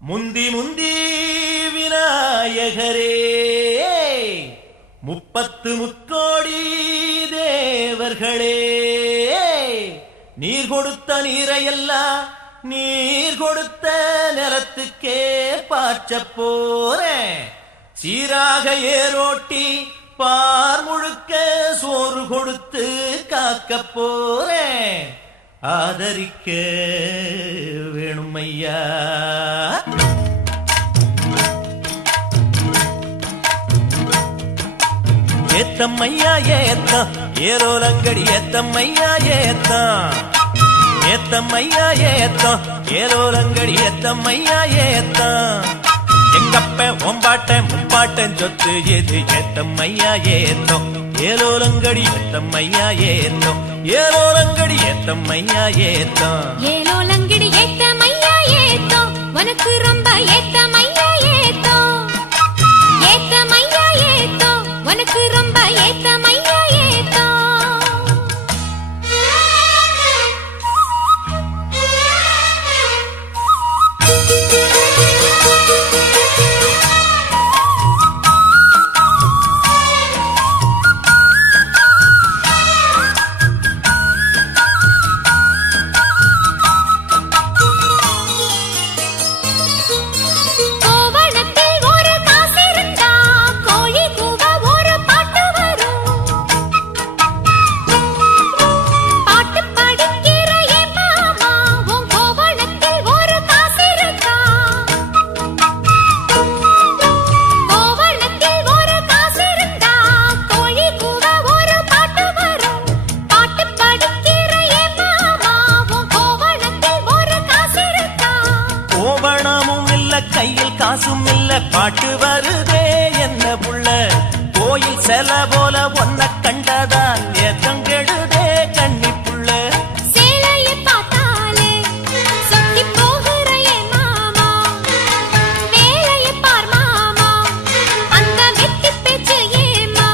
முந்தி முந்தி விநாயகரே முப்பத்து முக்கோடி தேவர்களே நீர் கொடுத்த நீரையெல்லாம் நீர் கொடுத்த நிலத்துக்கே பாய்ச்ச போறேன். சீராக ஏரோட்டி பார் முழுக்க சோறு கொடுத்து காக்க போறேன். ஆதரிக்க வேணும் ஐயா. ஏத்தம்மையா ஏத்தம் ஏரோலங்கடி ஏத்தம்மையா ஏத்தம் ஏத்தம்மையா ஏத்தம் ஏரோலங்கடி ஏத்தம்மையா ஏத்தம் எங்கப்ப ஒம்பாட்ட முப்பாட்டன் சொத்து எது ஏத்தம்மையா ஏத்தம் ஏலோலங்கடி ஏத்தம்மையா ஏத்தம் ஏலோலங்கடி ஏத்தம்மையா ஏத்தம் ஏலோலங்கடி ஏத்தம்மையா ஏத்தம் உனக்கு ரொம்ப ஏத்தம்மையா ஏத்தம் ஏத்தம்மையா ஏத்தம் உனக்கு ரொம்ப ஏத்தம்மையா ஏத்தம் கையில் காசும் இல்ல பாட்டு வருதே என்ன புள்ள கோயில் செல போல ஒன்ன கண்டதான் ஏத்தம் கெடுதே கண்ணி புள்ள சேலையை பார்த்தாலே சொக்கி போகிற என் மாமா வேலையை பார் மாமா அந்த வெட்டி பேச்சு ஏமா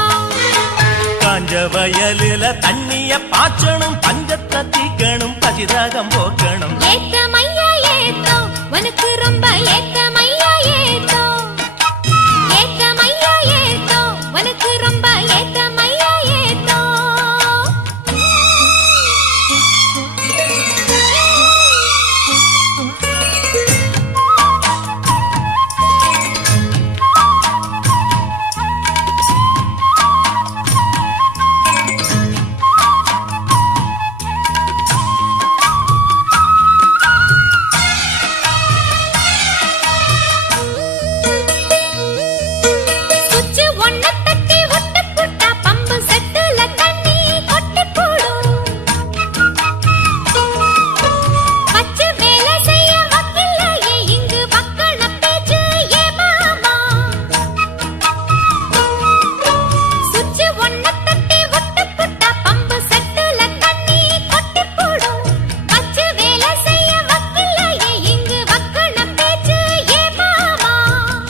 காஞ்ச வயலில தண்ணிய பாய்ச்சணும் பஞ்சத்தை தீக்கணும் பதிராகம் போக்கணும் ஏத்தமையா ஏத்தம் உனக்கு ரொம்ப ஏத்தமையா ஏத்தம் ஏத்தமையா ஏத்தம் உனக்கு ரொம்ப ஏத்தமையா ஏத்தம்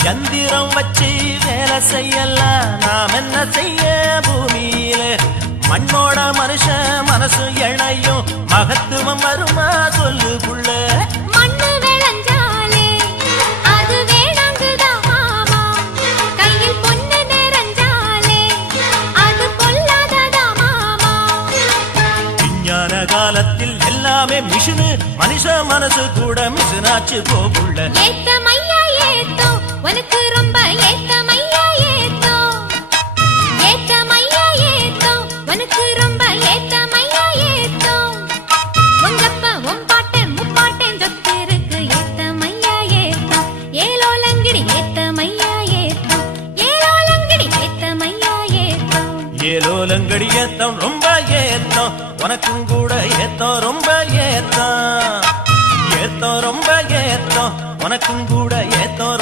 யந்திரம் வச்சு வேலை செய்யலாம் நாம் என்ன செய்ய பூமியில மண்ணோட மனுஷன் மனசு இணையும் மகத்துவம் வருமா சொல்லு புள்ள மண்ணு விளைஞ்சாலே அது வேணாங்குதா மாமா கையில் பொண்ணு நிறைஞ்சாலே அது கொல்லாததா மாமா விஞ்ஞான காலத்தில் எல்லாமே மிஷினு மனுஷ மனசு கூட மிஷினாச்சு போகுள்ள ஏத்தமையா ஏத்தம் உனக்கு ரொம்ப ஏத்தமையா ஏத்தம் ஏத்தமையா ஏத்தம் உனக்கு ரொம்ப ஏத்தமையா ஏத்தம் உங்கப்ப உம்பாட்டன் முப்பாட்டன் சொத்து இருக்கு ஏத்தமையா ஏத்தம் ஏலோலங்கடி ஏத்தமையா ஏத்தம் ஏலோலங்கடி ஏத்தமையா ஏத்தம் ஏலோலங்கடி ஏத்தம் ரொம்ப ஏத்தம் உனக்கும் கூட ஏத்தம் ரொம்ப ஏத்தம் ஏத்தம் ரொம்ப ஏத்தம் உனக்கும் கூட ஏத்தம்